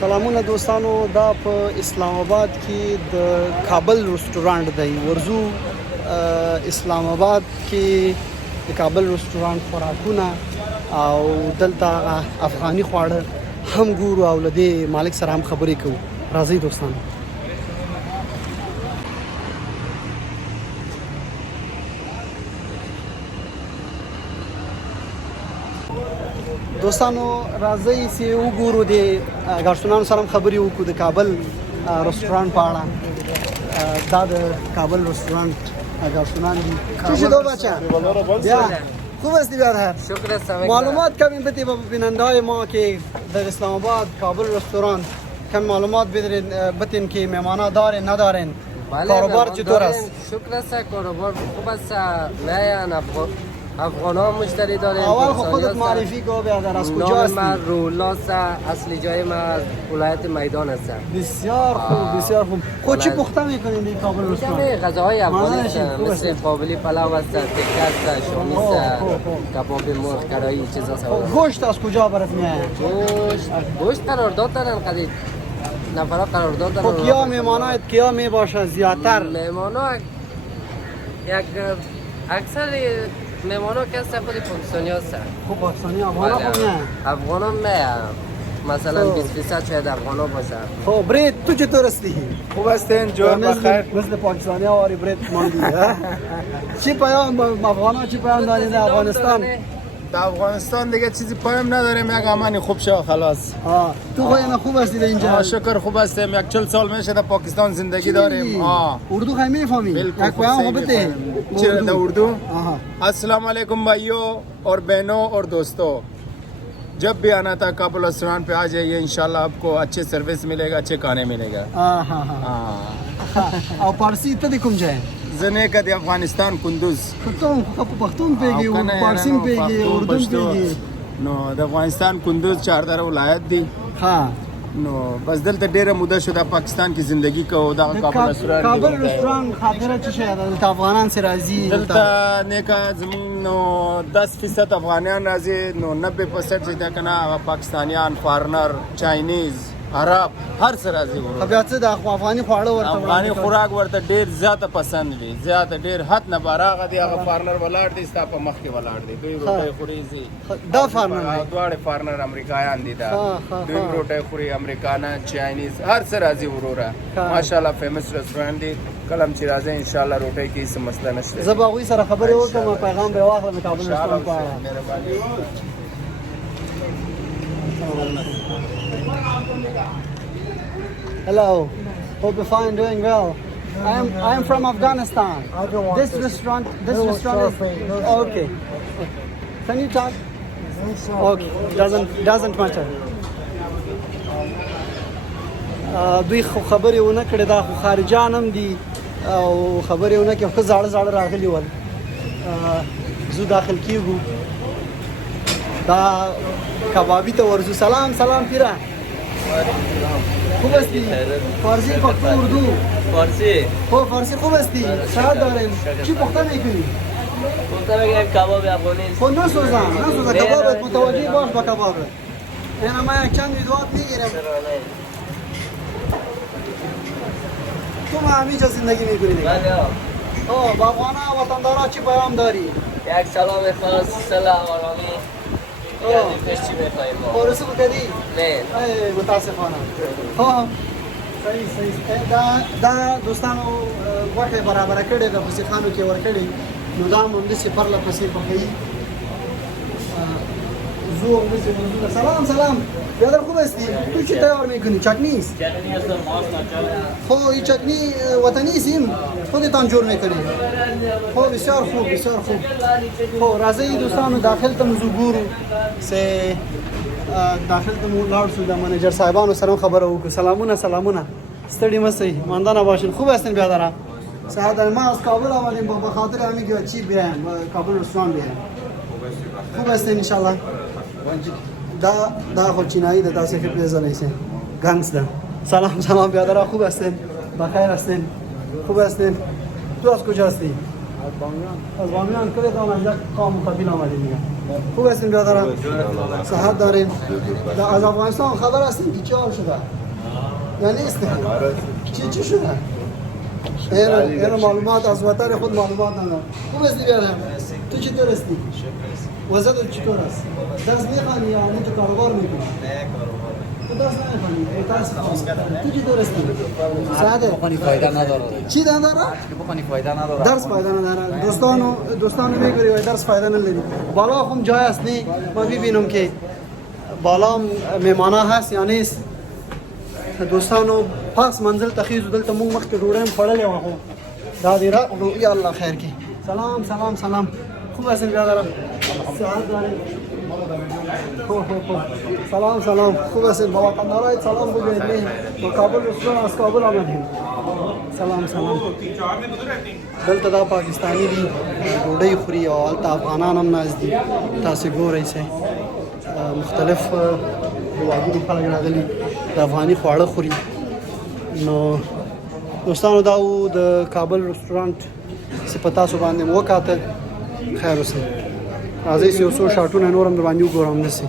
سلامونه دوستانو دا په اسلام آباد کې د کابل رستورانت دی ورزو اسلام آباد کې د کابل رستورانت خوراکونه او دلته افغاني خواړه هم ګورو او له دې مالک سره هم خبرې کوو راځئ دوستانو دوستانو راځئ چې وګورو د ګارسونانو سره خبرې وکړو د کابل رستورانت په اړه دا د کابل رستورانت گارسونان دي چی دو بچه بیا خوب است بیاد شکر است معلومات کمی بده به بیننده ما که در اسلام آباد کابل رستوران کم معلومات بدین که مهمانا دارین ندارین کاروبار چطور است شکر است کاروبار خوب است میان افغان ها مشتری داریم اول خودت معرفی کو بیادر از کجا هستی؟ نام من رولاس اصلی جای من از ولایت میدان است بسیار خوب بسیار خوب خود چی پخته میکنین در کابل رستوران؟ غذاهای افغانی مثل قابلی پلاو است تکه است شامی است کباب مرغ کراهی چیزا است گوشت از کجا برات میاد؟ گوشت قرارداد دارن قدید نفرا قرارداد دارن خب کیا مهمانا کیا می باشه زیادتر؟ مهمانا یک اکثر مهمانا که هستن خود پاکستانی هستن خب پاکستانی افغان ها خب میان؟ افغان ها میان مثلا 20% شاید افغان ها باشن خب برید تو چطور هستی؟ خوب هستین جوان بخیر مثل پاکستانی ها واری برید ماندی چی پیام افغان ها چی پیام دارید در افغانستان؟ در افغانستان دیگه چیزی پایم نداریم یک امانی خوب شو خلاص تو خواهی خوب هستی در اینجا؟ شکر خوب هستیم یک 40 سال میشه در پاکستان زندگی داریم اردو خیلی میفهمی؟ یک پیام خوب بده چرا در اردو؟ السلام علیکم بھائیو اور بہنوں اور دوستو जब भी आना था काबुल रेस्टोरेंट पे आ जाइए इंशाल्लाह आपको अच्छे सर्विस मिलेगा अच्छे खाने मिलेगा او پارسی ته د کوم ځای زنه کدی افغانستان کندوز ته پښتون پیږي او پارسیم پیږي اردو پیږي نو د افغانستان کندوز چاردر ولایت دی ها نو بس دلته ډیره موده شو د پاکستان کې زندگی کوو دا کابل رستوران خاطره چې شه د افغانان سره راځي دلته نیکه زمون نو 10% افغانان راځي نو 90% چې دا کنه پاکستانیان فارنر چاینیز عرب هر سره راځي بیا څه د افغاني خواړه ورته افغاني خوراک ورته ډیر زیاته پسند دي زیاته ډیر حد نه باراغه دی هغه فارنر ولاړ دي ستا په مخ کې ولاړ دي دوی روټي خوري زی دا فارنر دواړه فارنر امریکایان دي دا دوی روټي خوري امریکانا چاینیز هر سره راځي وروره ماشاءالله فیمس ریسټورانټ دی کلم چې راځي ان شاء الله روټي کې څه مسله نشته زه به وی سره خبرې وکم پیغام به واخلم کابل رستورانت په Hello, hope you're fine, doing well. I am from Afghanistan. This restaurant is okay. Can you talk? Okay, doesn't matter. دوی خبرې ونه کړې دا خو خارجان هم دي او خبرې ونه کې خو زاړه راغلي ول زو داخل کیږو دا کبابی ته ورزو سلام پیرا خوب هستی؟ فارسی پختون اردو؟ فارسی خوب هستی؟ شاید داریم چی پخته میکنی؟ پخته میکنیم کباب افغانی خود نسوزه کبابت متوجه باش با کبابت اینا ما یک چند ویدوات میگیرم تو ما همیشه زندگی میکنی دیگه با افغان ها وطندارا چی پیام داری؟ یک سلام خاص سلام آرامی چی میخواییم ما فارسی بکدی؟ نه متاسفانه صحیح دا دوستانو وخت برابر کړي د فسیخانو کې ور کړي نو دا مونږ د سفر له پسې پخې زو موږ سلام بیادر خوب هستی تو چی تیار میکنی چटनी است خب این چटनी وطنی سیم خودتان جور میکنی خب بسیار خوب خب راځي دوستانو داخل ته موږ ګورو سه داخل ته موږ لاړ شو د منیجر صاحبانو سره خبرو وکړو سلامونه ستړي مسئ ماندانه باشین خوب هستین بیادر سعادت ما از کابل آمدیم به خاطر همین که چی بیایم کابل رستوران بیایم خوب هستین ان شاء الله دا خود چینایی ده تاسو خیلی بزنید گنگس ده سلام بیادر خوب هستین بخیر هستین خوب هستین تو از کجا هستی از بامیان کلی تا اینجا قام قبیل آمدید میگم خوب هستین برادران؟ صحت دارین؟ از افغانستان خبر هستین که چه حال شده؟ یا نیستین؟ چی شده؟ این معلومات از وطن خود معلومات ندارم. خوب هستی برادرم؟ تو چطور هستی؟ وضعیت چطور است؟ درس میخوانی یا نه تو کاروبار میکنی؟ تو درس نمیخوانی؟ تو چطور هستی؟ سعده؟ بخونی فایده نداره. چی نداره؟ بخونی فایده نداره. درس فایده نداره. دوستانو میگوری و درس فایده نداری. بالا هم جای است نی؟ ما ببینم که بالا میمانه هست یا نیست. دوستانو پاس منزل تخیز و دلته مونږ مخکې ډوډۍ هم خوړلې وه خو دا دې راکړو یا الله خیر کړي. سلام خوب هستین برادران؟ صحت دارین؟ سلام خوب هستین؟ با وطندارایت سلام بگویید. ما کابل رستوران از کابل آمدیم. سلام دلته دا پاکستانی دي ډوډۍ خوري او هلته افغانان هم ناست دي. تاسې ګورئ سئ مختلف هېوادونو خلک راغلي د افغاني خواړه خوري. نو دوستانو دا و د کابل رستورانت چې په تاسو باندې مو وکاته. خیر اوسئ. راځئ چې یو څو شاټونه نور هم در باندې وګورم داسې.